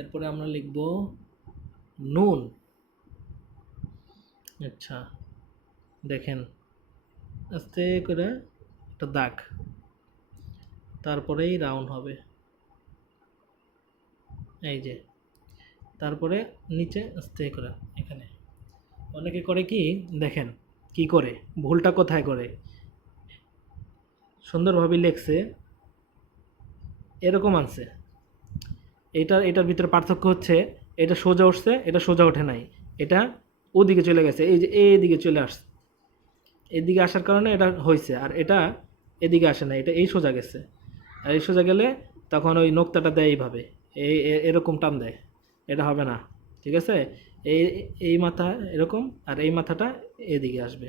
এরপরে আমরা লিখব নুন। আচ্ছা, দেখেন আস্তে করে একটা দাগ, তারপরেই রাউন্ড হবে, এই যে, তারপরে নিচে আস্তে করে এখানে। অনেকে করে কি দেখেন কি করে, ভুলটা কোথায় করে, সুন্দরভাবে লেখছে এরকম আনছে, এটার ভিতরে পার্থক্য হচ্ছে এটা সোজা উঠছে, এটা সোজা ওঠে নাই, এটা ওদিকে চলে গেছে, এই যে এইদিকে চলে আসছে, এদিকে আসার কারণে এটা হয়েছে, আর এটা এদিকে আসে না, এটা এই সোজা গেছে। আর এই সোজা গেলে তখন ওই নোক্তাটা দেয় এইভাবে, এরকম টান দেয়, এটা হবে না। ঠিক আছে, এই এই মাথা এরকম, আর এই মাথাটা এদিকে আসবে,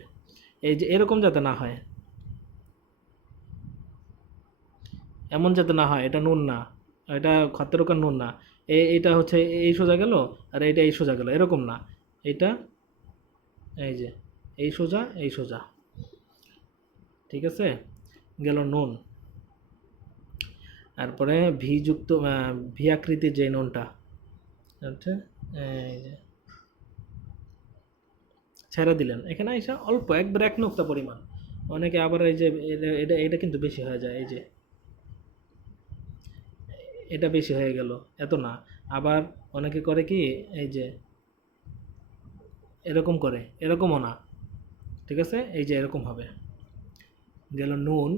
এই যে এরকম যাতে না হয়, এমন যাতে না হয়, এটা নুন না, এটা খতের ওকার নুন না। এইটা হচ্ছে এই সোজা গেল, আর এইটা এই সোজা গেল, এরকম না, এইটা এই যে এই সোজা এই সোজা। ঠিক আছে, গেল নুন। তারপরে ভি যুক্ত ভি আকৃতির যে নুনটা, আচ্ছা, এই যে ছেড়ে দিলেন, এখানে এসে অল্প একবার এক নোক্তা পরিমাণ। অনেকে আবার এই যে এটা এটা কিন্তু বেশি হয়ে যায়, এই যে এটা বেশি হয়ে গেল, এত না। আবার অনেকে করে কি, এই যে এরকম করে, এরকমও না। ঠিক আছে, এই যে এরকম হবে, গেল নুন।